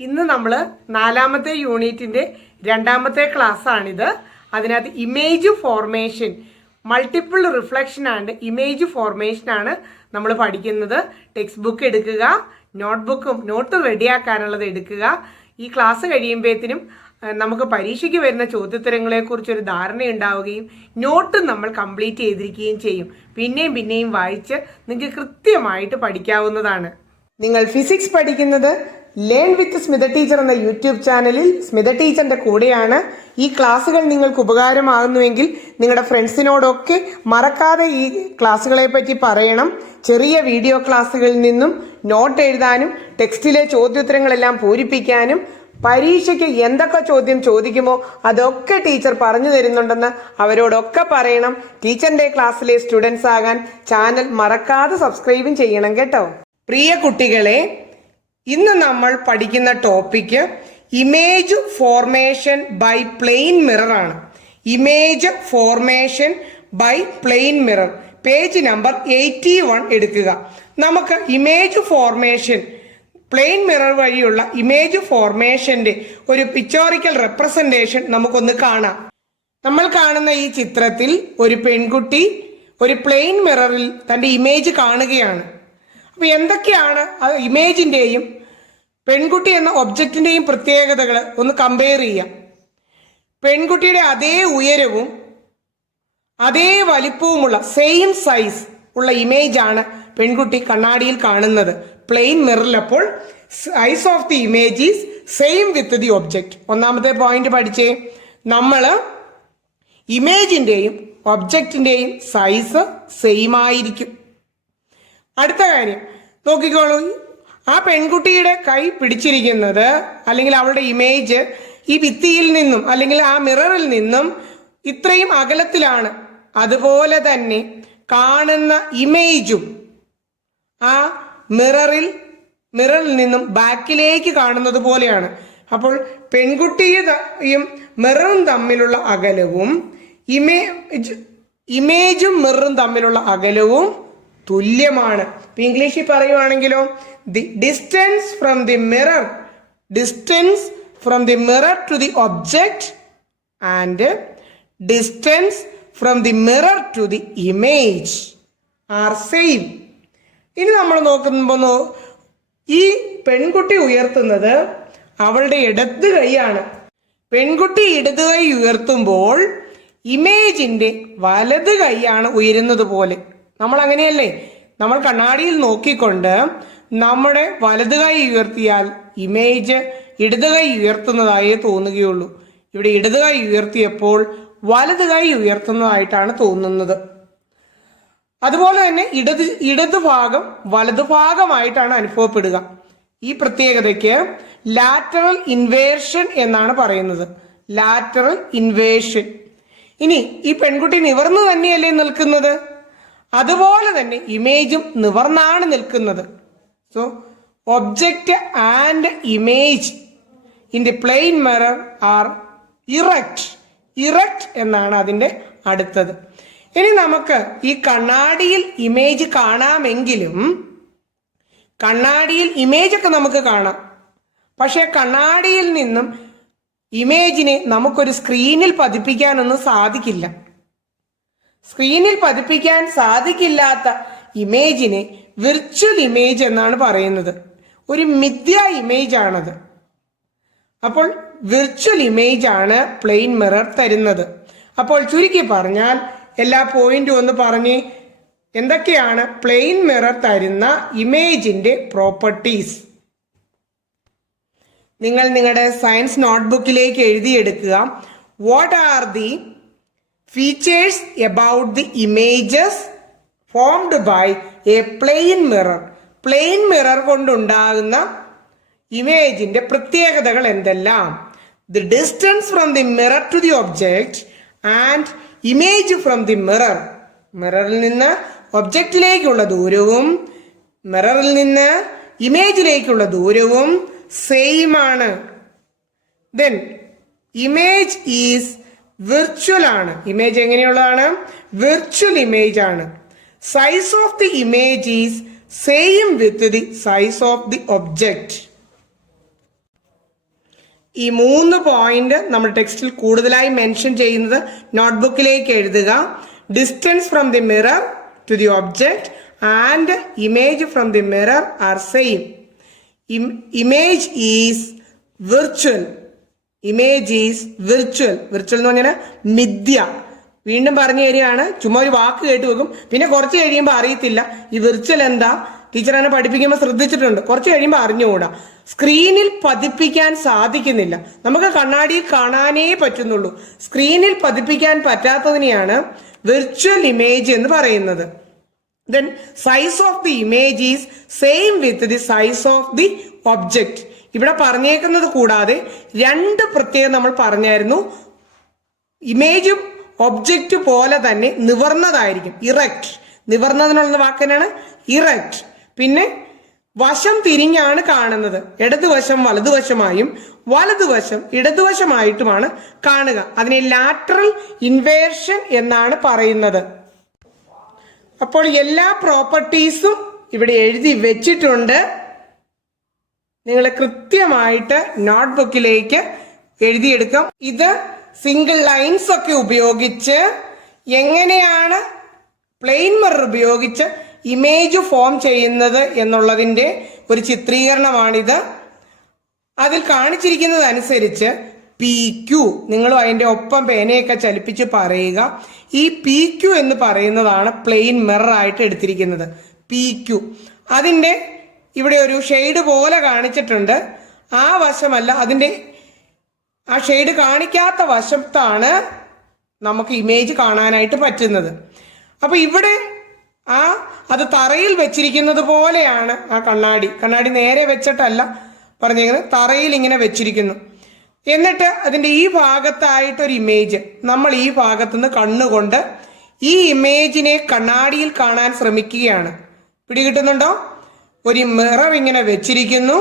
ഇന്ന് നമ്മൾ നാലാമത്തെ യൂണിറ്റിന്റെ രണ്ടാമത്തെ ക്ലാസ് ആണിത്. അതിനകത്ത് image formation, multiple reflection and image formation ആണ് നമ്മൾ പഠിക്കുന്നത്. ടെക്സ്റ്റ് ബുക്ക് എടുക്കുക, നോട്ട് റെഡിയാക്കാനുള്ളത് എടുക്കുക. ഈ ക്ലാസ് കഴിയുമ്പോഴത്തേനും നമുക്ക് പരീക്ഷയ്ക്ക് വരുന്ന ചോദ്യോത്തരങ്ങളെ കുറിച്ചൊരു ധാരണയുണ്ടാവുകയും നോട്ട് നമ്മൾ കംപ്ലീറ്റ് ചെയ്തിരിക്കുകയും ചെയ്യും. പിന്നെയും വായിച്ച് നിങ്ങൾക്ക് കൃത്യമായിട്ട് പഠിക്കാവുന്നതാണ്. നിങ്ങൾ ഫിസിക്സ് പഠിക്കുന്നത് ലേൺ വിത്ത് സ്മിത ടീച്ചർ എന്ന യൂട്യൂബ് ചാനലിൽ സ്മിത ടീച്ചറിന്റെ കൂടെയാണ്. ഈ ക്ലാസ്സുകൾ നിങ്ങൾക്ക് ഉപകാരമാകുന്നുവെങ്കിൽ നിങ്ങളുടെ ഫ്രണ്ട്സിനോടൊക്കെ മറക്കാതെ ഈ ക്ലാസ്സുകളെ പറ്റി പറയണം. ചെറിയ വീഡിയോ ക്ലാസ്സുകളിൽ നിന്നും നോട്ട് എഴുതാനും ടെക്സ്റ്റിലെ ചോദ്യോത്തരങ്ങളെല്ലാം പൂരിപ്പിക്കാനും പരീക്ഷയ്ക്ക് എന്തൊക്കെ ചോദ്യം ചോദിക്കുമോ അതൊക്കെ ടീച്ചർ പറഞ്ഞു തരുന്നുണ്ടെന്ന് അവരോടൊക്കെ പറയണം. ടീച്ചറിന്റെ ക്ലാസ്സിലെ സ്റ്റുഡൻസ് ആകാൻ ചാനൽ മറക്കാതെ സബ്സ്ക്രൈബും ചെയ്യണം കേട്ടോ. പ്രിയ കുട്ടികളെ, ഇന്ന് നമ്മൾ പഠിക്കുന്ന topic image formation by plane mirror ആണ്. Image formation by plane mirror, page number 81 എടുക്കുക. നമുക്ക് ഇമേജ് ഫോർമേഷൻ, പ്ലെയിൻ മിറർ വഴിയുള്ള ഇമേജ് ഫോർമേഷന്റെ ഒരു പിക്ചോറിക്കൽ റെപ്രസെന്റേഷൻ നമുക്കൊന്ന് കാണാം. നമ്മൾ കാണുന്ന ഈ ചിത്രത്തിൽ ഒരു പെൺകുട്ടി ഒരു പ്ലെയിൻ മിററിൽ തന്റെ ഇമേജ് കാണുകയാണ്. അപ്പൊ എന്തൊക്കെയാണ് ഇമേജിന്റെയും പെൺകുട്ടി എന്ന ഒബ്ജക്റ്റിന്റെയും പ്രത്യേകതകൾ ഒന്ന് കമ്പയർ ചെയ്യാം. പെൺകുട്ടിയുടെ അതേ ഉയരവും അതേ വലിപ്പവുമുള്ള സെയിം സൈസ് ഉള്ള ഇമേജ് ആണ് പെൺകുട്ടി കണ്ണാടിയിൽ കാണുന്നത്. പ്ലെയിൻ മിററിൽ അപ്പോൾ size of the image is same with the object. ഒന്നാമത്തെ പോയിന്റ് പഠിച്ചേ, നമ്മള് ഇമേജിന്റെയും ഒബ്ജക്റ്റിന്റെയും സൈസ് സെയിം ആയിരിക്കും. അടുത്ത കാര്യം നോക്കിക്കോളൂ, ആ പെൺകുട്ടിയുടെ കൈ പിടിച്ചിരിക്കുന്നത് അല്ലെങ്കിൽ അവളുടെ ഇമേജ് ഈ ഭിത്തിയിൽ നിന്നും അല്ലെങ്കിൽ ആ മിററിൽ നിന്നും ഇത്രയും അകലത്തിലാണ്. അതുപോലെ തന്നെ കാണുന്ന ഇമേജും ആ മിററിൽ നിന്നും ബാക്കിലേക്ക് കാണുന്നത് പോലെയാണ്. അപ്പോൾ പെൺകുട്ടിയും മിററും തമ്മിലുള്ള അകലവും ഇമേജും മിററും തമ്മിലുള്ള അകലവും തുല്യമാണ്. ഇംഗ്ലീഷിൽ പറയുവാണെങ്കിലോ, the distance from the mirror to the object and distance from the mirror to the image are same. ഇനി നമ്മൾ നോക്കുമ്പോൾ ഈ പെൺകുട്ടി ഉയർത്തുന്നത് അവളുടെ ഇടത് കൈയാണ്. പെൺകുട്ടി ഇടത് കൈ ഉയർത്തുമ്പോൾ ഇമേജിന്റെ വലത് കൈയാണ് ഉയരുന്നത് പോലെ. നമ്മൾ അങ്ങനെയല്ലേ, നമ്മൾ കണ്ണാടിയിൽ നോക്കിക്കൊണ്ട് നമ്മുടെ വലത് കൈ ഉയർത്തിയാൽ ഇമേജ് ഇടത് കൈ ഉയർത്തുന്നതായേ തോന്നുകയുള്ളൂ. ഇവിടെ ഇടത് കൈ ഉയർത്തിയപ്പോൾ വലത് കൈ ഉയർത്തുന്നതായിട്ടാണ് തോന്നുന്നത്. അതുപോലെ തന്നെ ഇടത് ഭാഗം വലത് ഭാഗമായിട്ടാണ് അനുഭവപ്പെടുക. ഈ പ്രത്യേകതയ്ക്ക് ലാറ്ററൽ ഇൻവേർഷൻ എന്നാണ് പറയുന്നത്. Lateral inversion. ഇനി ഈ പെൺകുട്ടി നിവർന്നു തന്നെയല്ലേ നിൽക്കുന്നത്, അതുപോലെ തന്നെ ഇമേജും നിവർന്നാണ് നിൽക്കുന്നത്. So object and image in the plane mirror are erect എന്നാണ് അതിന്റെ അടുത്തത്. ഇനി നമുക്ക് ഈ കണ്ണാടിയിൽ ഇമേജ് കാണാമെങ്കിലും കണ്ണാടിയിൽ ഇമേജ് ഒക്കെ നമുക്ക് കാണാം. പക്ഷെ കണ്ണാടിയിൽ നിന്നും ഇമേജിനെ നമുക്കൊരു സ്ക്രീനിൽ പതിപ്പിക്കാനൊന്നും സാധിക്കില്ല. സ്ക്രീനിൽ പതിപ്പിക്കാൻ സാധിക്കില്ലാത്ത ഇമേജിനെ വിർച്വൽ ഇമേജ് എന്നാണ് പറയുന്നത്. ഒരു മിഥ്യ ഇമേജ് ആണത്. അപ്പോൾ വിർച്വൽ ഇമേജ് ആണ് പ്ലെയിൻ മിറർ തരുന്നത്. അപ്പോൾ ചുരുക്കി പറഞ്ഞാൽ എല്ലാ പോയിന്റും ഒന്ന് പറഞ്ഞ്, എന്തൊക്കെയാണ് പ്ലെയിൻ മിറർ തരുന്ന ഇമേജിന്റെ പ്രോപ്പർട്ടീസ്? നിങ്ങൾ നിങ്ങളുടെ സയൻസ് നോട്ട്ബുക്കിലേക്ക് എഴുതിയെടുക്കുക. What are the features about the images formed by a plane mirror? Plane mirror കൊണ്ടുണ്ടാകുന്ന ഇമേജിന്റെ പ്രത്യേകതകൾ എന്തെല്ലാം? The distance from the mirror to the object and image from the mirror. മിററിൽ നിന്ന് ഒബ്ജക്റ്റിലേക്കുള്ള ദൂരവും മിററിൽ നിന്ന് ഇമേജിലേക്കുള്ള ദൂരവും സെയിം ആണ്. ദെൻ ഇമേജ് ഈസ് വിർച്വൽ ആണ്. ഇമേജ് എങ്ങനെയുള്ളതാണ്? വിർച്വൽ ഇമേജ് ആണ്. Size of the image is same with the size of the object. ഈ 3 പോയിന്റ് നമ്മൾ ടെക്സ്റ്റിൽ കൂടുതലായി മെൻഷൻ ചെയ്യുന്നത് നോട്ട്ബുക്കിലേക്ക് എഴുതുക. Distance from the mirror to the object and image from the mirror are same. Image is virtual. Image is virtual. Virtual എന്ന് പറഞ്ഞാൽ മിഥ്യ. വീണ്ടും പറഞ്ഞു തരികയാണ്. ചുമ്മാ ഒരു വാക്ക് കേട്ട് വെക്കും, പിന്നെ കുറച്ച് കഴിയുമ്പോൾ അറിയത്തില്ല ഈ വിർച്വൽ എന്താ. ടീച്ചർ എന്നെ പഠിപ്പിക്കുമ്പോൾ ശ്രദ്ധിച്ചിട്ടുണ്ട്, കുറച്ച് കഴിയുമ്പോൾ അറിഞ്ഞുകൂടാ. സ്ക്രീനിൽ പതിപ്പിക്കാൻ സാധിക്കുന്നില്ല. നമുക്ക് കണ്ണാടിയിൽ കാണാനേ പറ്റുന്നുള്ളൂ. സ്ക്രീനിൽ പതിപ്പിക്കാൻ പറ്റാത്തതിനെയാണ് വിർച്വൽ ഇമേജ് എന്ന് പറയുന്നത്. Then size of the image is same with the size of the object. ഇവിടെ പറഞ്ഞേക്കുന്നത് കൂടാതെ 2 പ്രത്യേകം നമ്മൾ പറഞ്ഞായിരുന്നു. ഇമേജും ഒബ്ജക്റ്റ് പോലെ തന്നെ നിവർന്നതായിരിക്കും. ഇറക്റ്റ്. നിവർന്നതിനുള്ള വാക്കിനാണ് ഇറക്റ്റ്. പിന്നെ വശം തിരിഞ്ഞാണ് കാണുന്നത്. ഇടതുവശം വലതുവശമായും വലതുവശം ഇടതുവശമായിട്ടുമാണ് കാണുക. അതിനെ ലാറ്ററൽ ഇൻവേർഷൻ എന്നാണ് പറയുന്നത്. അപ്പോൾ എല്ലാ പ്രോപ്പർട്ടീസും ഇവിടെ എഴുതി വെച്ചിട്ടുണ്ട്. നിങ്ങൾ കൃത്യമായിട്ട് നോട്ട്ബുക്കിലേക്ക് എഴുതിയെടുക്കാം. ഇത് സിംഗിൾ ലൈൻസ് ഒക്കെ ഉപയോഗിച്ച് എങ്ങനെയാണ് പ്ലെയിൻ മിറർ ഉപയോഗിച്ച് ഇമേജ് ഫോം ചെയ്യുന്നത് എന്നുള്ളതിൻ്റെ ഒരു ചിത്രീകരണമാണിത്. അതിൽ കാണിച്ചിരിക്കുന്നത് അനുസരിച്ച് PQ, നിങ്ങളും അതിൻ്റെ ഒപ്പം പേനയൊക്കെ ചലിപ്പിച്ച് പറയുക. ഈ PQ എന്ന് പറയുന്നതാണ് പ്ലെയിൻ മിറർ ആയിട്ട് എടുത്തിരിക്കുന്നത്. PQ അതിൻ്റെ ഇവിടെ ഒരു ഷെയ്ഡ് പോലെ കാണിച്ചിട്ടുണ്ട്. ആ വശമല്ല, അതിൻ്റെ ആ ഷെയ്ഡ് കാണിക്കാത്ത വശത്താണ് നമുക്ക് ഇമേജ് കാണാനായിട്ട് പറ്റുന്നത്. അപ്പൊ ഇവിടെ അത് തറയിൽ വെച്ചിരിക്കുന്നത് പോലെയാണ് ആ കണ്ണാടി നേരെ വെച്ചിട്ടല്ല പറഞ്ഞിരിക്കുന്നത്, തറയിൽ ഇങ്ങനെ വെച്ചിരിക്കുന്നു. എന്നിട്ട് അതിൻ്റെ ഈ ഭാഗത്തായിട്ടൊരു ഇമേജ്, നമ്മൾ ഈ ഭാഗത്തുനിന്ന് കണ്ണുകൊണ്ട് ഈ ഇമേജിനെ കണ്ണാടിയിൽ കാണാൻ ശ്രമിക്കുകയാണ്. പിടികിട്ടുന്നുണ്ടോ? ഒരു മിറർ ഇങ്ങനെ വെച്ചിരിക്കുന്നു.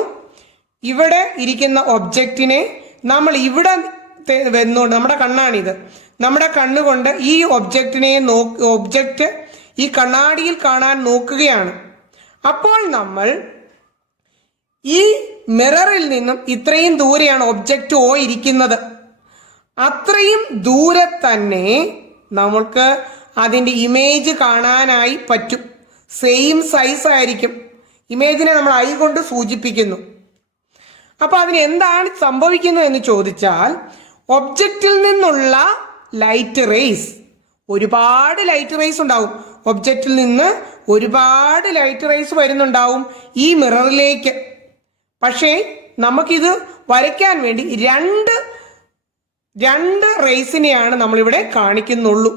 ഇവിടെ ഇരിക്കുന്ന ഒബ്ജക്റ്റിനെ നമ്മൾ ഇവിടെ വെന്നുകൊണ്ട്, നമ്മുടെ കണ്ണാണിത്, നമ്മുടെ കണ്ണുകൊണ്ട് ഈ ഒബ്ജക്റ്റ് ഈ കണ്ണാടിയിൽ കാണാൻ നോക്കുകയാണ്. അപ്പോൾ നമ്മൾ ഈ മിററിൽ നിന്നും ഇത്രയും ദൂരെയാണ് ഒബ്ജക്റ്റ് O ഇരിക്കുന്നത്. അത്രയും ദൂരെ തന്നെ നമുക്ക് അതിൻ്റെ ഇമേജ് കാണാനായി പറ്റും. സെയിം സൈസ് ആയിരിക്കും. ഇമേജിനെ നമ്മൾ ഐ കൊണ്ട് സൂചിപ്പിക്കുന്നു. അപ്പൊ അതിന് എന്താണ് സംഭവിക്കുന്നത് എന്ന് ചോദിച്ചാൽ, ഒബ്ജക്റ്റിൽ നിന്നുള്ള ലൈറ്റ് റേസ്, ഒരുപാട് ലൈറ്റ് റേസ് ഉണ്ടാവും. ഒബ്ജക്റ്റിൽ നിന്ന് ഒരുപാട് ലൈറ്റ് റേസ് വരുന്നുണ്ടാവും ഈ മിററിലേക്ക്. പക്ഷേ നമുക്കിത് വരയ്ക്കാൻ വേണ്ടി രണ്ട് റേസിനെയാണ് നമ്മളിവിടെ കാണിക്കുന്നുള്ളൂ.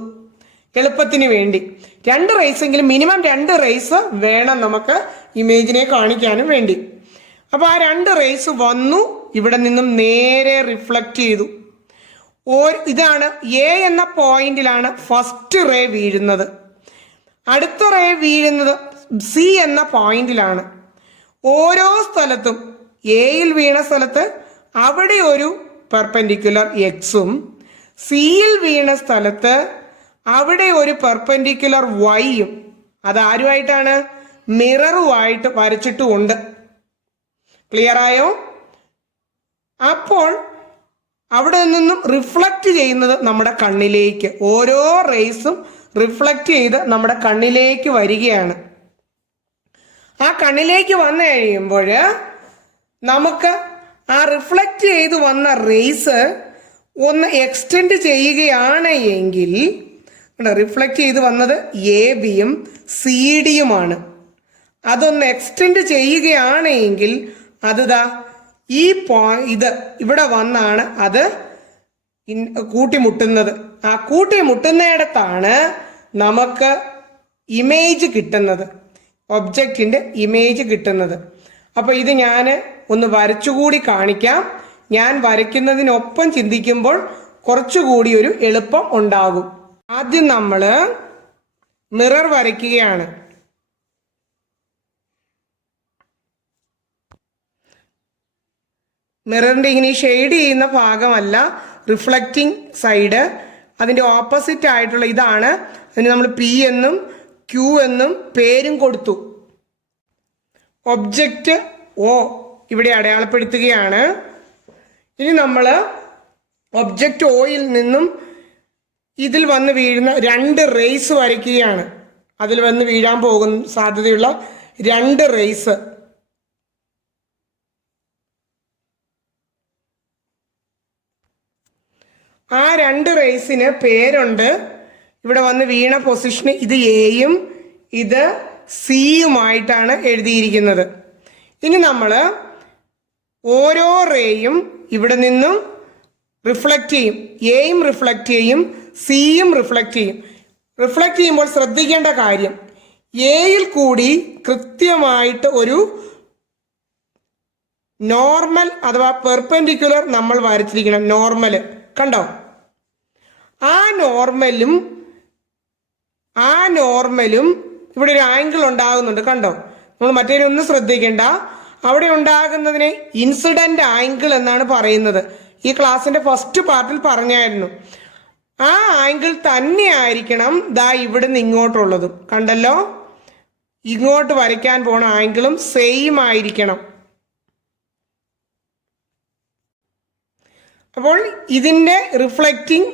എളുപ്പത്തിന് വേണ്ടി 2 റേസെങ്കിലും, മിനിമം 2 റേസ് വേണം നമുക്ക് ഇമേജിനെ കാണിക്കാനും വേണ്ടി. അപ്പൊ ആ 2 റേസ് വന്നു, ഇവിടെ നിന്നും നേരെ റിഫ്ലക്റ്റ് ചെയ്തു. ഇതാണ് A എന്ന പോയിന്റിലാണ് ഫസ്റ്റ് റേ വീഴുന്നത്. അടുത്ത റേ വീഴുന്നത് C എന്ന പോയിന്റിലാണ്. ഓരോ സ്ഥലത്തും എയിൽ വീണ സ്ഥലത്ത് അവിടെ ഒരു പെർപെൻഡിക്കുലർ എക്സും, സിയിൽ വീണ സ്ഥലത്ത് അവിടെ ഒരു പെർപെൻഡിക്കുലർ വൈയും, അതാരുമായിട്ടാണ്? മിററുമായിട്ട് വരച്ചിട്ടുമുണ്ട്. ക്ലിയർ ആയോ? അപ്പോൾ അവിടെ നിന്നും റിഫ്ലക്റ്റ് ചെയ്യുന്നത് നമ്മുടെ കണ്ണിലേക്ക്, ഓരോ റേസും റിഫ്ലക്റ്റ് ചെയ്ത് നമ്മുടെ കണ്ണിലേക്ക് വരികയാണ്. ആ കണ്ണിലേക്ക് വന്നു കഴിയുമ്പോൾ നമുക്ക് ആ റിഫ്ലക്റ്റ് ചെയ്ത് വന്ന റേസ് ഒന്ന് എക്സ്റ്റെൻഡ് ചെയ്യുകയാണ് എങ്കിൽ, റിഫ്ലക്റ്റ് ചെയ്ത് വന്നത് AB-യും CD-യുമാണ്. അതൊന്ന് എക്സ്റ്റെൻഡ് ചെയ്യുകയാണ് എങ്കിൽ അത് ഇത് ഇവിടെ വന്നാണ് അത് കൂട്ടിമുട്ടുന്നത്. ആ കൂട്ടിമുട്ടുന്നിടത്താണ് നമുക്ക് ഇമേജ് കിട്ടുന്നത്, ഒബ്ജക്റ്റിന്റെ ഇമേജ് കിട്ടുന്നത്. അപ്പൊ ഇത് ഞാൻ ഒന്ന് വരച്ചുകൂടി കാണിക്കാം. ഞാൻ വരയ്ക്കുന്നതിനൊപ്പം ചിന്തിക്കുമ്പോൾ കുറച്ചുകൂടി ഒരു എളുപ്പം ഉണ്ടാകും. ആദ്യം നമ്മൾ മിറർ വരയ്ക്കുകയാണ്. മിററിന്റെ ഇങ്ങനെ ഷെയ്ഡ് ചെയ്യുന്ന ഭാഗമല്ല റിഫ്ലക്റ്റിംഗ് സൈഡ്, അതിന്റെ ഓപ്പോസിറ്റ് ആയിട്ടുള്ള ഇതാണ്. അതിന് നമ്മൾ P എന്നും Q എന്നും പേരും കൊടുത്തു. ഒബ്ജക്റ്റ് O ഇവിടെ അടയാളപ്പെടുത്തുകയാണ്. ഇനി നമ്മൾ ഒബ്ജക്റ്റ് ഓയിൽ നിന്നും ഇതിൽ വന്ന് വീഴുന്ന 2 റേസ് വരയ്ക്കുകയാണ്. അതിൽ വന്ന് വീഴാൻ പോകുന്ന സാധ്യതയുള്ള 2 റേസ്. ആ 2 റേസിന് പേരുണ്ട്. ഇവിടെ വന്ന് വീണ പൊസിഷന് ഇത് എയും ഇത് സിയുമായിട്ടാണ് എഴുതിയിരിക്കുന്നത്. ഇനി നമ്മൾ ഓരോ റേയും ഇവിടെ നിന്നും റിഫ്ലക്റ്റ് ചെയ്യും. എയും റിഫ്ലക്റ്റ് ചെയ്യും, സിയും റിഫ്ലക്റ്റ് ചെയ്യും. റിഫ്ലക്റ്റ് ചെയ്യുമ്പോൾ ശ്രദ്ധിക്കേണ്ട കാര്യം, എയിൽ കൂടി കൃത്യമായിട്ട് ഒരു നോർമൽ അഥവാ പെർപെൻഡിക്കുലർ നമ്മൾ വരച്ചിരിക്കണം. നോർമൽ കണ്ടോ? ആ നോർമലും ഇവിടെ ഒരു ആംഗിൾ ഉണ്ടാകുന്നുണ്ട്. കണ്ടോ? നമ്മൾ മറ്റേ ഒന്നും ശ്രദ്ധിക്കേണ്ട. അവിടെ ഉണ്ടാകുന്നതിനെ ഇൻസിഡന്റ് ആംഗിൾ എന്നാണ് പറയുന്നത്. ഈ ക്ലാസ്സിന്റെ ഫസ്റ്റ് പാർട്ടിൽ പറഞ്ഞായിരുന്നു. ആ ആംഗിൾ തന്നെ ആയിരിക്കണം ദാ ഇവിടുന്ന് ഇങ്ങോട്ടുള്ളതും. കണ്ടല്ലോ? ഇങ്ങോട്ട് വരയ്ക്കാൻ പോണ ആംഗിളും സെയിം ആയിരിക്കണം. അപ്പോൾ ഇതിന്റെ റിഫ്ലക്റ്റിംഗ്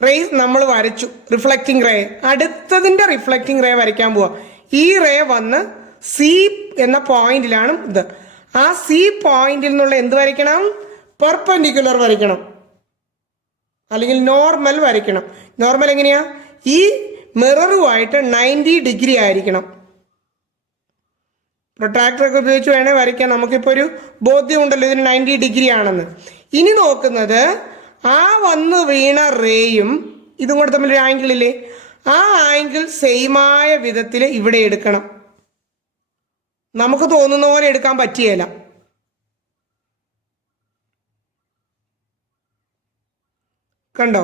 റേ നമ്മൾ വരച്ചു. Reflecting ray. അടുത്തതിന്റെ റിഫ്ലക്റ്റിംഗ് റേ വരയ്ക്കാൻ പോവാ. ഈ റേ വന്ന് സി എന്ന പോയിന്റിലാണ് ഇത്. ആ സി പോയിന്റിൽ നിന്നുള്ള എന്ത് വരയ്ക്കണം? പെർപെൻഡിക്കുലർ വരയ്ക്കണം, അല്ലെങ്കിൽ നോർമൽ വരയ്ക്കണം. നോർമൽ എങ്ങനെയാ? ഈ മിററുമായിട്ട് 90 ഡിഗ്രി ആയിരിക്കണം. പ്രൊട്രാക്ടറൊക്കെ ഉപയോഗിച്ച് വേണേൽ വരയ്ക്കാൻ. നമുക്കിപ്പോൾ ഒരു ബോധ്യം ഉണ്ടല്ലോ ഇതിന് 90 ഡിഗ്രി ആണെന്ന്. ഇനി നോക്കുന്നത് ആ വന്ന് വീണ റേയും ഇതും കൂടെ തമ്മിലൊരു ആംഗിൾ ഇല്ലേ? ആ ആംഗിൾ സെയിമായ വിധത്തിൽ ഇവിടെ എടുക്കണം. നമുക്ക് തോന്നുന്ന പോലെ എടുക്കാൻ പറ്റിയല്ല. കണ്ടോ?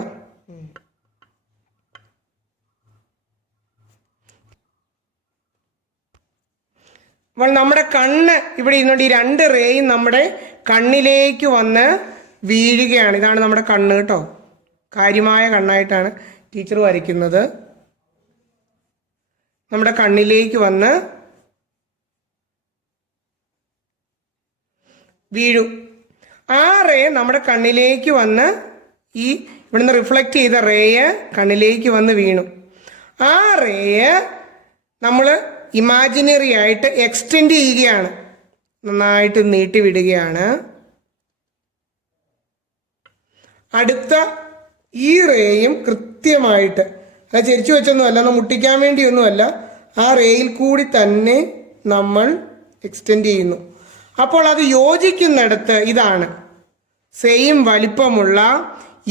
അപ്പോൾ നമ്മുടെ കണ്ണ് ഇവിടെ ഇരുന്നുകൊണ്ട് ഈ 2 റേയും നമ്മുടെ കണ്ണിലേക്ക് വന്ന് വീഴുകയാണ്. ഇതാണ് നമ്മുടെ കണ്ണ് കേട്ടോ. കാര്യമായ കണ്ണായിട്ടാണ് ടീച്ചർ വരയ്ക്കുന്നത്. നമ്മുടെ കണ്ണിലേക്ക് വന്ന് വീഴും. ആ റേ നമ്മുടെ കണ്ണിലേക്ക് വന്ന് ഈ ഇവിടുന്ന് റിഫ്ലക്റ്റ് ചെയ്ത റേയ് കണ്ണിലേക്ക് വന്ന് വീണു. ആ റേയ് നമ്മൾ ഇമാജിനറി ആയിട്ട് എക്സ്റ്റെൻഡ് ചെയ്യുകയാണ്. നന്നായിട്ട് നീട്ടി വിടുകയാണ്. അടുത്ത ഈ റേയും കൃത്യമായിട്ട്, അത് ചരിച്ചു വെച്ചൊന്നുമല്ല, ഒന്ന് മുട്ടിക്കാൻ വേണ്ടിയൊന്നുമല്ല, ആ റേയിൽ കൂടി തന്നെ നമ്മൾ എക്സ്റ്റെൻഡ് ചെയ്യുന്നു. അപ്പോൾ അത് യോജിക്കുന്നിടത്ത് ഇതാണ് സെയിം വലിപ്പമുള്ള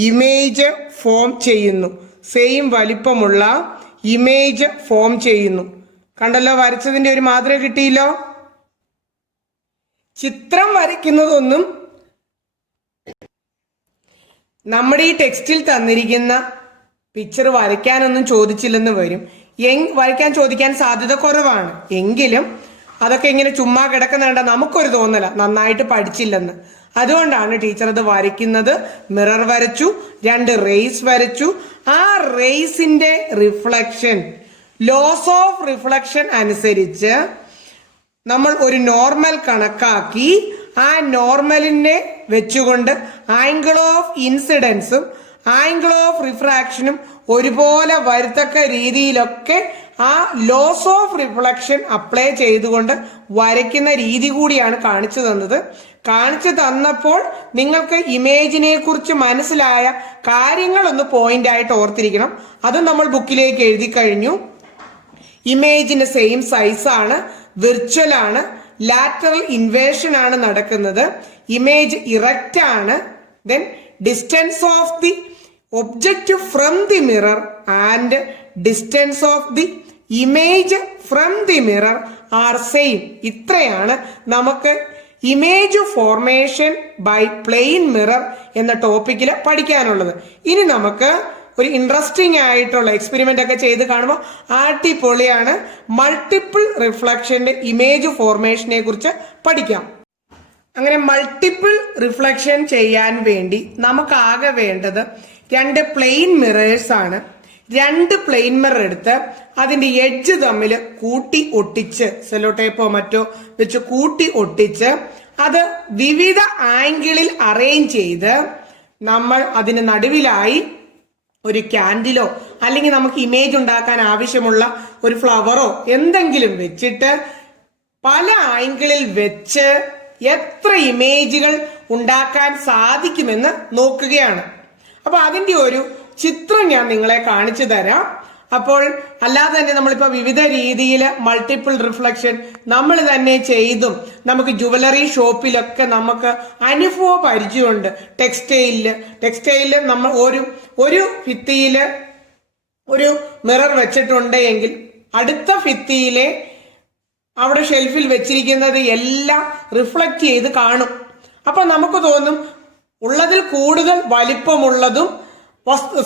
ഇമേജ് ഫോം ചെയ്യുന്നു. സെയിം വലിപ്പമുള്ള ഇമേജ് ഫോം ചെയ്യുന്നു. കണ്ടല്ലോ? വരച്ചതിന്റെ ഒരു മാതൃക കിട്ടിയില്ലോ? ചിത്രം വരയ്ക്കുന്നതൊന്നും നമ്മുടെ ഈ ടെക്സ്റ്റിൽ തന്നിരിക്കുന്ന പിക്ചർ വരയ്ക്കാനൊന്നും ചോദിച്ചില്ലെന്ന് വരും. വരയ്ക്കാൻ ചോദിക്കാൻ സാധ്യത കുറവാണ്. എങ്കിലും അതൊക്കെ ഇങ്ങനെ ചുമ്മാ കിടക്കുന്നുണ്ട നമുക്കൊരു തോന്നല നന്നായിട്ട് പഠിച്ചില്ലെന്ന്. അതുകൊണ്ടാണ് ടീച്ചർ അത് വരയ്ക്കുന്നത്. മിറർ വരച്ചു, 2 റേസ് വരച്ചു. ആ റേസിന്റെ റിഫ്ലക്ഷൻ, ലോസ് ഓഫ് റിഫ്ലക്ഷൻ അനുസരിച്ച് നമ്മൾ ഒരു നോർമൽ കണക്കാക്കി ആ നോർമലിനെ വെച്ചുകൊണ്ട് ആംഗിൾ ഓഫ് ഇൻസിഡൻസും ആംഗിൾ ഓഫ് റിഫ്രാക്ഷനും ഒരുപോലെ വരത്തക്ക രീതിയിലൊക്കെ ആ ലോസ് ഓഫ് റിഫ്ലക്ഷൻ അപ്ലൈ ചെയ്തുകൊണ്ട് വരയ്ക്കുന്ന രീതി കൂടിയാണ് കാണിച്ചു തന്നത്. കാണിച്ചു തന്നപ്പോൾ നിങ്ങൾക്ക് ഇമേജിനെ കുറിച്ച് മനസ്സിലായ കാര്യങ്ങളൊന്ന് പോയിന്റ് ആയിട്ട് ഓർത്തിരിക്കണം. അത് നമ്മൾ ബുക്കിലേക്ക് എഴുതി കഴിഞ്ഞു. ഇമേജിന് സെയിം സൈസാണ്, വിർച്വൽ ആണ്, ലാറ്ററൽ ഇൻവേഷൻ ആണ് നടക്കുന്നത്. ഇമേജ് ഇറക്റ്റ് ആണ്. Then distance of the object from the mirror and distance of the image from the mirror are same. ഇത്രയാണ് നമുക്ക് image formation by plane mirror എന്ന ടോപ്പിക്കിൽ പഠിക്കാനുള്ളത്. ഇനി നമുക്ക് ഒരു ഇൻട്രസ്റ്റിംഗ് ആയിട്ടുള്ള എക്സ്പെരിമെന്റ് ഒക്കെ ചെയ്ത് കാണുമ്പോൾ അടിപൊളിയാണ്. മൾട്ടിപ്പിൾ റിഫ്ലക്ഷന്റെ ഇമേജ് ഫോർമേഷനെ കുറിച്ച് പഠിക്കാം. അങ്ങനെ മൾട്ടിപ്പിൾ റിഫ്ലക്ഷൻ ചെയ്യാൻ വേണ്ടി നമുക്കാകെ വേണ്ടത് 2 പ്ലെയിൻ മിറേഴ്സ് ആണ്. 2 പ്ലെയിൻ മിറർ എടുത്ത് അതിന്റെ എഡ്ജ് തമ്മിൽ കൂട്ടി ഒട്ടിച്ച് സെല്ലോ ടേപ്പോ മറ്റോ വെച്ച് കൂട്ടി ഒട്ടിച്ച് അത് വിവിധ ആംഗിളിൽ അറേഞ്ച് ചെയ്ത് നമ്മൾ അതിന് നടുവിലായി ഒരു ക്യാൻഡിലോ അല്ലെങ്കിൽ നമുക്ക് ഇമേജ് ഉണ്ടാക്കാൻ ആവശ്യമുള്ള ഒരു ഫ്ലവറോ എന്തെങ്കിലും വെച്ചിട്ട് പല ആംഗിളിൽ വെച്ച് എത്ര ഇമേജുകൾ ഉണ്ടാക്കാൻ സാധിക്കുമെന്ന് നോക്കുകയാണ്. അപ്പൊ അതിന്റെ ഒരു ചിത്രം ഞാൻ നിങ്ങളെ കാണിച്ചു തരാം. അപ്പോൾ അല്ലാതെ തന്നെ നമ്മളിപ്പോ വിവിധ രീതിയിൽ മൾട്ടിപ്പിൾ റിഫ്ലക്ഷൻ നമ്മൾ തന്നെ ചെയ്തും നമുക്ക് ജുവലറി ഷോപ്പിലൊക്കെ നമുക്ക് അനുഭവ പരിചയമുണ്ട്. ടെക്സ്റ്റൈലില് നമ്മൾ ഒരു ഭിത്തിയില് ഒരു മിറർ വെച്ചിട്ടുണ്ട് എങ്കിൽ അടുത്ത ഭിത്തിയിലെ അവിടെ ഷെൽഫിൽ വെച്ചിരിക്കുന്നത് എല്ലാം റിഫ്ലക്ട് ചെയ്ത് കാണും. അപ്പൊ നമുക്ക് തോന്നും ഉള്ളതിൽ കൂടുതൽ വലിപ്പമുള്ളതും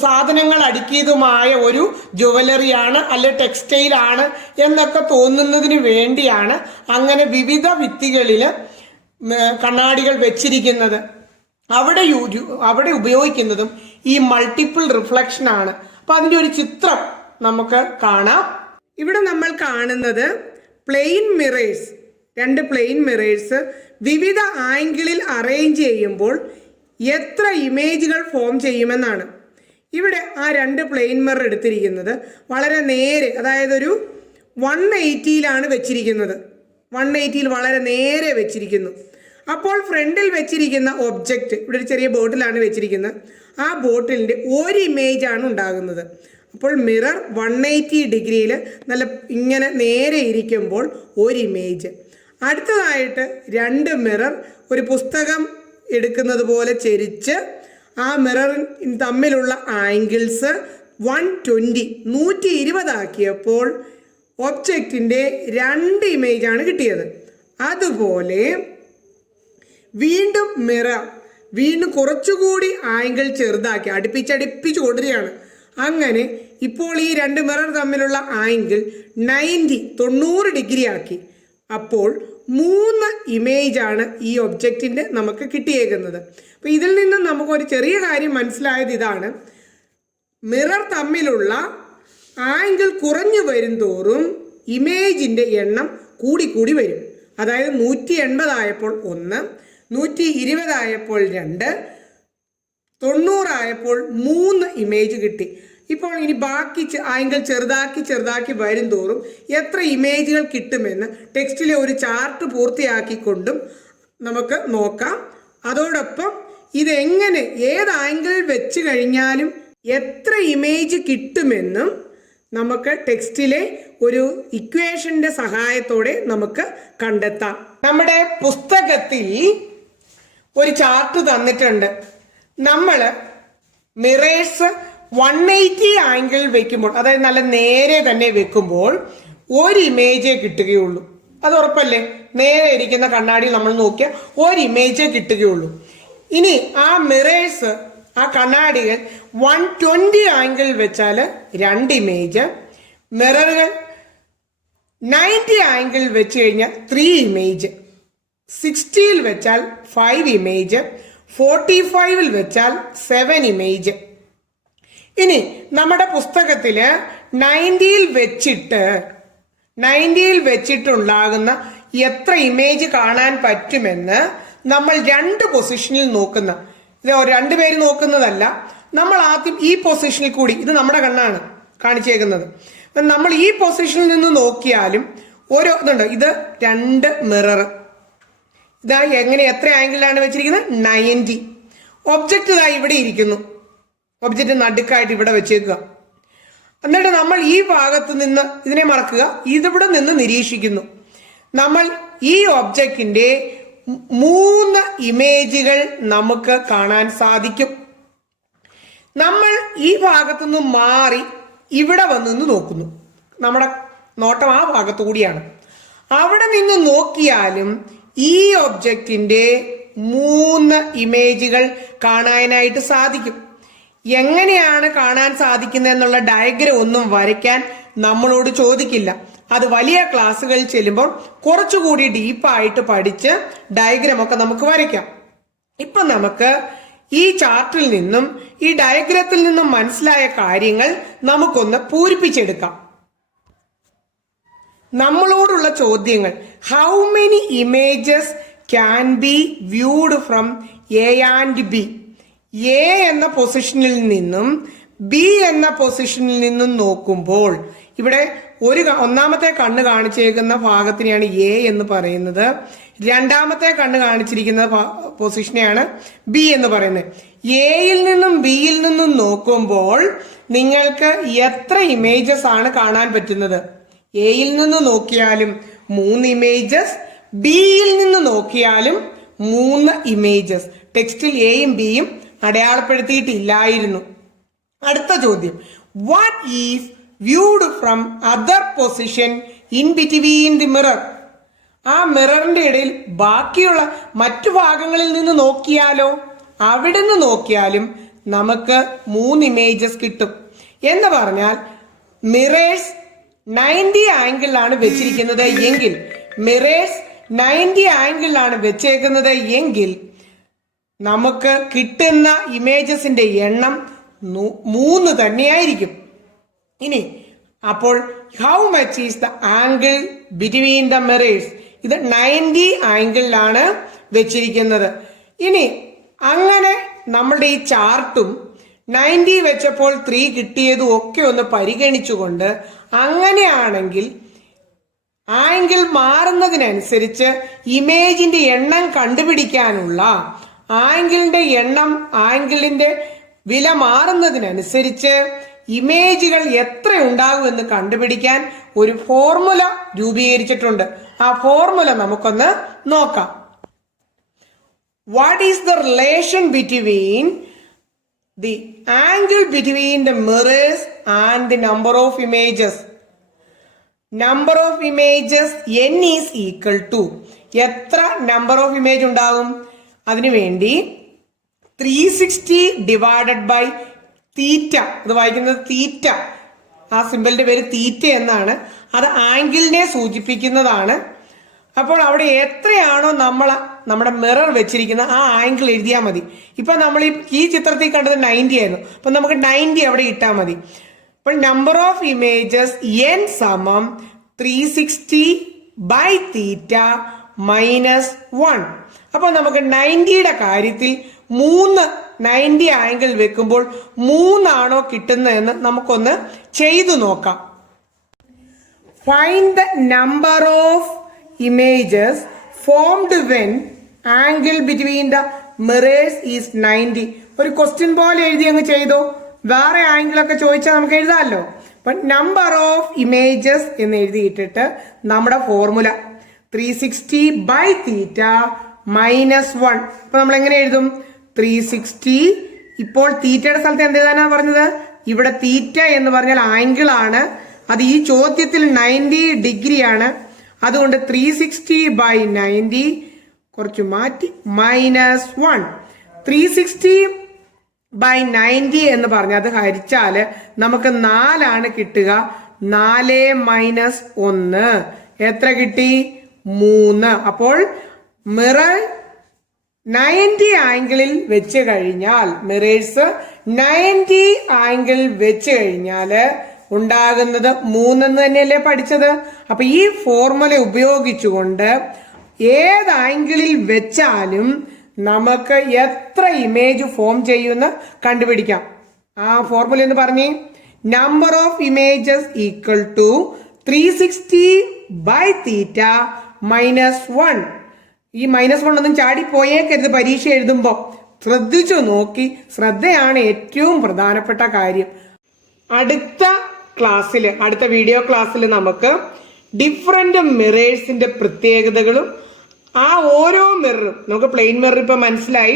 സാധനങ്ങൾ അടുക്കിയതുമായ ഒരു ജുവലറിയാണ് അല്ലെ ടെക്സ്റ്റൈൽ ആണ് എന്നൊക്കെ തോന്നുന്നതിന് വേണ്ടിയാണ് അങ്ങനെ വിവിധ ഭിത്തികളില് കണ്ണാടികൾ വെച്ചിരിക്കുന്നത്. അവിടെ ഉപയോഗിക്കുന്നതും ഈ മൾട്ടിപ്പിൾ റിഫ്ലക്ഷൻ ആണ്. അപ്പൊ അതിന്റെ ഒരു ചിത്രം നമുക്ക് കാണാം. ഇവിടെ നമ്മൾ കാണുന്നത് പ്ലെയിൻ മിറേഴ്സ്, 2 പ്ലെയിൻ മിറേഴ്സ് വിവിധ ആംഗിളിൽ അറേഞ്ച് ചെയ്യുമ്പോൾ എത്ര ഇമേജുകൾ ഫോം ചെയ്യുമെന്നാണ്. ഇവിടെ ആ 2 പ്ലെയിൻ മിറർ എടുത്തിരിക്കുന്നത് വളരെ നേരെ, അതായത് ഒരു 180യിലാണ് വെച്ചിരിക്കുന്നത്. 180യിൽ വളരെ നേരെ വെച്ചിരിക്കുന്നു. അപ്പോൾ ഫ്രണ്ടിൽ വെച്ചിരിക്കുന്ന ഒബ്ജക്റ്റ് ഇവിടെ ഒരു ചെറിയ ബോട്ടിലാണ് വെച്ചിരിക്കുന്നത്. ആ ബോട്ടിലിൻ്റെ ഒരു ഇമേജാണ് ഉണ്ടാകുന്നത്. അപ്പോൾ മിറർ 180 ഡിഗ്രിയിൽ നല്ല ഇങ്ങനെ നേരെ ഇരിക്കുമ്പോൾ ഒരു ഇമേജ്. അടുത്തതായിട്ട് 2 മിറർ ഒരു പുസ്തകം എടുക്കുന്നത് പോലെ ചെരിച്ച് ആ മിറർ തമ്മിലുള്ള ആംഗിൾസ് 120 ആക്കിയപ്പോൾ ഒബ്ജക്റ്റിൻ്റെ 2 ഇമേജാണ് കിട്ടിയത്. അതുപോലെ വീണ്ടും മിറർ കുറച്ചുകൂടി ആംഗിൾ ചെറുതാക്കി അടുപ്പിച്ചടുപ്പിച്ച് കൊണ്ടുവരികയാണ്. അങ്ങനെ ഇപ്പോൾ ഈ 2 മിറർ തമ്മിലുള്ള ആംഗിൾ 90 ഡിഗ്രി ആക്കി. അപ്പോൾ 3 ഇമേജാണ് ഈ ഒബ്ജക്റ്റിൻ്റെ നമുക്ക് കിട്ടിയേക്കുന്നത്. അപ്പോൾ ഇതിൽ നിന്നും നമുക്കൊരു ചെറിയ കാര്യം മനസ്സിലായത് ഇതാണ്: മിറർ തമ്മിലുള്ള ആംഗിൾ കുറഞ്ഞു വരും തോറും ഇമേജിൻ്റെ എണ്ണം കൂടി വരും. അതായത് 180 ആയപ്പോൾ 1, 120 ആയപ്പോൾ 2, 90 ആയപ്പോൾ 3 ഇമേജ് കിട്ടി. ഇപ്പോൾ ഇനി ബാക്കി ആംഗിൾ ചെറുതാക്കി വരും തോറും എത്ര ഇമേജുകൾ കിട്ടുമെന്ന് ടെക്സ്റ്റിലെ ഒരു ചാർട്ട് പൂർത്തിയാക്കിക്കൊണ്ടും നമുക്ക് നോക്കാം. അതോടൊപ്പം ഇതെങ്ങനെ ഏത് ആംഗിളിൽ വെച്ച് കഴിഞ്ഞാലും എത്ര ഇമേജ് കിട്ടുമെന്നും നമുക്ക് ടെക്സ്റ്റിലെ ഒരു ഇക്വേഷന്റെ സഹായത്തോടെ നമുക്ക് കണ്ടെത്താം. നമ്മുടെ പുസ്തകത്തിൽ ഒരു ചാർട്ട് തന്നിട്ടുണ്ട്. നമ്മൾ മിറേഴ്സ് 180 ആംഗിൾ വെക്കുമ്പോൾ, അതായത് നല്ല നേരെ തന്നെ വെക്കുമ്പോൾ ഒരു ഇമേജേ കിട്ടുകയുള്ളൂ. അത് ഉറപ്പല്ലേ? നേരെ ഇരിക്കുന്ന കണ്ണാടി നമ്മൾ നോക്കിയാൽ ഒരു ഇമേജേ കിട്ടുകയുള്ളൂ. ഇനി ആ മിറേഴ്സ്, ആ കണ്ണാടികൾ 120 ആംഗിൾ വെച്ചാൽ 2 ഇമേജ്, മിററുകൾ 90 ആംഗിൾ വെച്ച് കഴിഞ്ഞാൽ 3 ഇമേജ്, 60യിൽ വെച്ചാൽ 5 ഇമേജ്, 45ൽ വെച്ചാൽ 7 ഇമേജ്. ഇനി നമ്മുടെ പുസ്തകത്തില് 90യിൽ വെച്ചിട്ടുണ്ടാകുന്ന എത്ര ഇമേജ് കാണാൻ പറ്റുമെന്ന് നമ്മൾ 2 പൊസിഷനിൽ നോക്കുന്ന, ഇത് 2 പേര് നോക്കുന്നതല്ല, നമ്മൾ ആദ്യം ഈ പൊസിഷനിൽ കൂടി, ഇത് നമ്മുടെ കണ്ണാണ് കാണിച്ചേക്കുന്നത്, നമ്മൾ ഈ പൊസിഷനിൽ നിന്ന് നോക്കിയാലും ഓരോ ഇതുണ്ട്. ഇത് 2 മിറർ, ഇതാ എത്ര ആംഗിളിലാണ് വെച്ചിരിക്കുന്നത്? 90. ഒബ്ജക്റ്റ് ഇതാ ഇവിടെ ഇരിക്കുന്നു, ഒബ്ജക്റ്റ് നടുക്കായിട്ട് ഇവിടെ വെച്ചേക്കുക. എന്നിട്ട് നമ്മൾ ഈ ഭാഗത്ത് നിന്ന് ഇതിനെ മറക്കുക, ഇതിവിടെ നിന്ന് നിരീക്ഷിക്കുന്നു. നമ്മൾ ഈ ഒബ്ജക്റ്റിന്റെ 3 ഇമേജുകൾ നമുക്ക് കാണാൻ സാധിക്കും. നമ്മൾ ഈ ഭാഗത്തുനിന്ന് മാറി ഇവിടെ വന്ന് നോക്കുന്നു, നമ്മുടെ നോട്ടം ആ ഭാഗത്തു കൂടിയാണ്. അവിടെ നിന്ന് നോക്കിയാലും ഈ ഒബ്ജക്റ്റിന്റെ 3 ഇമേജുകൾ കാണാനായിട്ട് സാധിക്കും. എങ്ങനെയാണ് കാണാൻ സാധിക്കുന്നത് എന്നുള്ള ഡയഗ്രം ഒന്നും വരയ്ക്കാൻ നമ്മളോട് ചോദിക്കില്ല. അത് വലിയ ക്ലാസ്സുകളിൽ ചെല്ലുമ്പോൾ കുറച്ചുകൂടി ഡീപ്പായിട്ട് പഠിച്ച് ഡയഗ്രം ഒക്കെ നമുക്ക് വരയ്ക്കാം. ഇപ്പൊ നമുക്ക് ഈ ചാർട്ടിൽ നിന്നും ഈ ഡയഗ്രത്തിൽ നിന്നും മനസ്സിലായ കാര്യങ്ങൾ നമുക്കൊന്ന് പൂരിപ്പിച്ചെടുക്കാം. നമ്മളോടുള്ള ചോദ്യങ്ങൾ: how many images can be viewed from A and B. A എന്ന പൊസിഷനിൽ നിന്നും ബി എന്ന പൊസിഷനിൽ നിന്നും നോക്കുമ്പോൾ ഇവിടെ ഒന്നാമത്തെ കണ്ണ് കാണിച്ചേക്കുന്ന ഭാഗത്തിനെയാണ് എ എന്ന് പറയുന്നത്. രണ്ടാമത്തെ കണ്ണ് കാണിച്ചിരിക്കുന്ന പൊസിഷനെയാണ് ബി എന്ന് പറയുന്നത്. എയിൽ നിന്നും ബിയിൽ നിന്നും നോക്കുമ്പോൾ നിങ്ങൾക്ക് എത്ര ഇമേജസ് ആണ് കാണാൻ പറ്റുന്നത്? എയിൽ നിന്ന് നോക്കിയാലും 3 ഇമേജസ്, ബിയിൽ നിന്ന് നോക്കിയാലും 3 ഇമേജസ്. ടെക്സ്റ്റിൽ എയും ബിയും അടയാളപ്പെടുത്തിയിട്ടില്ലായിരുന്നു. അടുത്ത ചോദ്യം, what is viewed from other position in between the mirror? ആ മിററിന്റെ ഇടയിൽ ബാക്കിയുള്ള മറ്റു ഭാഗങ്ങളിൽ നിന്ന് നോക്കിയാലോ? അവിടെ നിന്ന് നോക്കിയാലും നമുക്ക് 3 ഇമേജസ് കിട്ടും. എന്ന് പറഞ്ഞാൽ മിറേഴ്സ് 90 ആംഗിളിലാണ് വെച്ചിരിക്കുന്നത് എങ്കിൽ, മിറേഴ്സ് 90 ആംഗിളിലാണ് വെച്ചേക്കുന്നത് എങ്കിൽ നമുക്ക് കിട്ടുന്ന ഇമേജസിന്റെ എണ്ണം 3 തന്നെയായിരിക്കും. ഇനി അപ്പോൾ how much is the angle between the mirrors? ഇത് 90 ആംഗിളിലാണ് വെച്ചിരിക്കുന്നത്. ഇനി അങ്ങനെ നമ്മളുടെ ഈ ചാർട്ടും 90 വെച്ചപ്പോൾ 3 കിട്ടിയതും ഒക്കെ ഒന്ന് പരിഗണിച്ചുകൊണ്ട്, അങ്ങനെയാണെങ്കിൽ ആംഗിൾ മാറുന്നതിനനുസരിച്ച് ഇമേജിന്റെ എണ്ണം കണ്ടുപിടിക്കാനുള്ള ആംഗിളിന്റെ വില മാറുന്നതിനനുസരിച്ച് ഇമേജുകൾ എത്ര ഉണ്ടാകുമെന്ന് കണ്ടുപിടിക്കാൻ ഒരു ഫോർമുല രൂപീകരിച്ചിട്ടുണ്ട്. ആ ഫോർമുല നമുക്കൊന്ന് നോക്കാം. What is the relation between the angle between the mirrors and the number of images? Number of images n is equal to എത്ര നമ്പർ ഓഫ് ഇമേജ് ഉണ്ടാകും? അതിനുവേണ്ടി 360 ഡിവൈഡഡ് ബൈ തീറ്റ. ഇത് വായിക്കുന്നത് തീറ്റ, ആ സിമ്പലിന്റെ പേര് തീറ്റ എന്നാണ്. അത് ആംഗിളിനെ സൂചിപ്പിക്കുന്നതാണ്. അപ്പോൾ അവിടെ എത്രയാണോ നമ്മുടെ മിറർ വെച്ചിരിക്കുന്ന ആ ആംഗിൾ എഴുതിയാൽ മതി. ഇപ്പൊ നമ്മൾ ഈ ചിത്രത്തിൽ കണ്ടത് 90 ആയിരുന്നു. അപ്പൊ നമുക്ക് 90 അവിടെ ഇട്ടാൽ മതി. അപ്പോൾ നമ്പർ ഓഫ് ഇമേജസ് n സമം 360 ബൈ തീറ്റ മൈനസ് 1. അപ്പൊ നമുക്ക് 90യുടെ കാര്യത്തിൽ 90 ആംഗിൾ വെക്കുമ്പോൾ 3 ആണോ കിട്ടുന്നതെന്ന് നമുക്കൊന്ന് ചെയ്തു നോക്കാം. Find the number of images formed when angle between the mirrors is 90. ഒരു ക്വസ്റ്റ്യൻ പോലെ എഴുതി അങ്ങ് ചെയ്തോ. വേറെ ആംഗിൾ ഒക്കെ ചോദിച്ചാൽ നമുക്ക് എഴുതാമല്ലോ. അപ്പൊ നമ്പർ ഓഫ് ഇമേജസ് എന്ന് എഴുതിയിട്ടിട്ട് നമ്മുടെ ഫോർമുല 360 ബൈ തീറ്റ മൈനസ് 1. അപ്പൊ നമ്മൾ എങ്ങനെ എഴുതും? 360. ഇപ്പോൾ തീറ്റയുടെ സ്ഥലത്ത് എന്ത് എഴുതാനാ പറഞ്ഞത്? ഇവിടെ തീറ്റ എന്ന് പറഞ്ഞാൽ ആംഗിൾ ആണ്. അത് ഈ ചോദ്യത്തിൽ 90 ഡിഗ്രി ആണ്. അതുകൊണ്ട് 360 ബൈ 90 കുറച്ച് മാറ്റി മൈനസ് 1. 360 ബൈ 90 എന്ന് പറഞ്ഞാൽ അത് ഹരിച്ചാല് നമുക്ക് 4 കിട്ടുക. 4 മൈനസ് 1 എത്ര കിട്ടി? 3. അപ്പോൾ മിറർ 90 ആംഗിളിൽ വെച്ച് കഴിഞ്ഞാൽ, മിറേഴ്സ് 90 ആംഗിൾ വെച്ച് കഴിഞ്ഞാല് ഉണ്ടാകുന്നത് 3 എന്ന് തന്നെയല്ലേ പഠിച്ചത്? അപ്പൊ ഈ ഫോർമുല ഉപയോഗിച്ചുകൊണ്ട് ഏത് ആംഗിളിൽ വെച്ചാലും നമുക്ക് എത്ര ഇമേജ് ഫോം ചെയ്യുമെന്ന് കണ്ടുപിടിക്കാം. ആ ഫോർമുല എന്ന് പറഞ്ഞേ, number of images equal to 360 by theta minus 1. ഈ -1 ഒന്നും ചാടി പോയേക്കരുത്. പരീക്ഷ എഴുതുമ്പോ ശ്രദ്ധിച്ചു നോക്കി. ശ്രദ്ധയാണ് ഏറ്റവും പ്രധാനപ്പെട്ട കാര്യം. അടുത്ത വീഡിയോ ക്ലാസ്സിൽ നമുക്ക് ഡിഫറെന്റ് മിറേഴ്സിന്റെ പ്രത്യേകതകളും ആ ഓരോ മിററും, നമുക്ക് പ്ലെയിൻ മിറർ ഇപ്പൊ മനസ്സിലായി,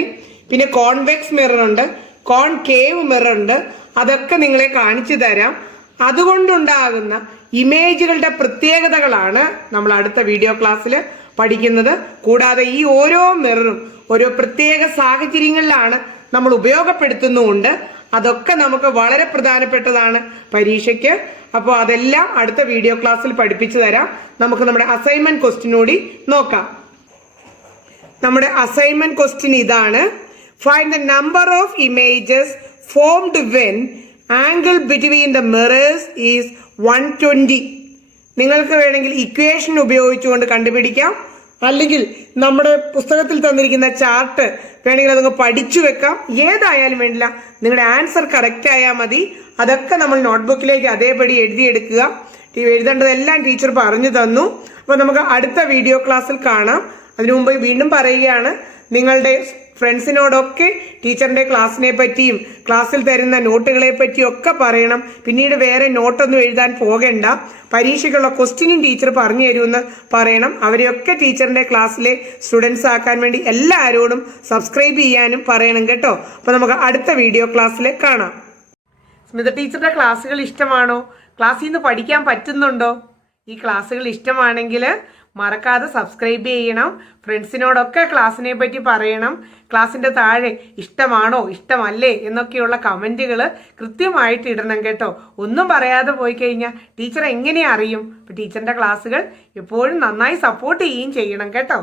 പിന്നെ കോൺവെക്സ് മിറർ ഉണ്ട്, കോൺകേവ് മിറർ ഉണ്ട്, അതൊക്കെ നിങ്ങളെ കാണിച്ചു തരാം. അതുകൊണ്ടുണ്ടാകുന്ന ഇമേജുകളുടെ പ്രത്യേകതകളാണ് നമ്മൾ അടുത്ത വീഡിയോ ക്ലാസ്സിൽ പഠിക്കുന്നത്. കൂടാതെ ഈ ഓരോ മിററും ഓരോ പ്രത്യേക സാഹചര്യങ്ങളിലാണ് നമ്മൾ ഉപയോഗപ്പെടുത്തുന്നുമുണ്ട്. അതൊക്കെ നമുക്ക് വളരെ പ്രധാനപ്പെട്ടതാണ് പരീക്ഷയ്ക്ക്. അപ്പോൾ അതെല്ലാം അടുത്ത വീഡിയോ ക്ലാസ്സിൽ പഠിപ്പിച്ചു തരാം. നമുക്ക് നമ്മുടെ അസൈൻമെന്റ് ക്വസ്റ്റ്യൻ കൂടി നോക്കാം. നമ്മുടെ അസൈൻമെന്റ് ക്വസ്റ്റ്യൻ ഇതാണ്. Find the number of images formed when angle between the mirrors is 120. നിങ്ങൾക്ക് വേണമെങ്കിൽ ഇക്വേഷൻ ഉപയോഗിച്ചുകൊണ്ട് കണ്ടുപിടിക്കാം. അല്ലെങ്കിൽ നമ്മുടെ പുസ്തകത്തിൽ തന്നിരിക്കുന്ന ചാർട്ട് വേണമെങ്കിൽ അതങ്ങ് പഠിച്ചു വെക്കാം. ഏതായാലും വേണ്ടില്ല, നിങ്ങളുടെ ആൻസർ കറക്റ്റ് ആയാൽ മതി. അതൊക്കെ നമ്മൾ നോട്ട്ബുക്കിലേക്ക് അതേപടി എഴുതിയെടുക്കുക. എഴുതേണ്ടതെല്ലാം ടീച്ചർ പറഞ്ഞു തന്നു. അപ്പോൾ നമുക്ക് അടുത്ത വീഡിയോ ക്ലാസ്സിൽ കാണാം. അതിനു മുമ്പ് വീണ്ടും പറയുകയാണ്, നിങ്ങളുടെ ഫ്രണ്ട്സിനോടൊക്കെ ടീച്ചറിന്റെ ക്ലാസ്സിനെ പറ്റിയും ക്ലാസ്സിൽ തരുന്ന നോട്ടുകളെ പറ്റിയും ഒക്കെ പറയണം. പിന്നീട് വേറെ നോട്ടൊന്നും എഴുതാൻ പോകണ്ട. പരീക്ഷയ്ക്കുള്ള ക്വസ്റ്റ്യനും ടീച്ചർ പറഞ്ഞു തരുമെന്ന് പറയണം. അവരെയൊക്കെ ടീച്ചറിന്റെ ക്ലാസ്സിലെ സ്റ്റുഡൻസ് ആക്കാൻ വേണ്ടി എല്ലാവരോടും സബ്സ്ക്രൈബ് ചെയ്യാനും പറയണം കേട്ടോ. അപ്പോൾ നമുക്ക് അടുത്ത വീഡിയോ ക്ലാസ്സിൽ കാണാം. സ്മിത ടീച്ചറുടെ ക്ലാസ്സുകൾ ഇഷ്ടമാണോ? ക്ലാസ്സിൽ നിന്ന് പഠിക്കാൻ പറ്റുന്നുണ്ടോ? ഈ ക്ലാസ്സുകൾ ഇഷ്ടമാണെങ്കിൽ മറക്കാതെ സബ്സ്ക്രൈബ് ചെയ്യണം. ഫ്രണ്ട്സിനോടൊക്കെ ക്ലാസ്സിനെ പറ്റി പറയണം. ക്ലാസ്സിന്റെ താഴെ ഇഷ്ടമാണോ ഇഷ്ടമല്ലേ എന്നൊക്കെയുള്ള കമന്റുകൾ കൃത്യമായിട്ട് ഇടണം കേട്ടോ. ഒന്നും പറയാതെ പോയി കഴിഞ്ഞാൽ ടീച്ചർ എങ്ങനെ അറിയും? ടീച്ചറിന്റെ ക്ലാസ്സുകൾ എപ്പോഴും നന്നായി സപ്പോർട്ട് ചെയ്യുകയും ചെയ്യണം കേട്ടോ.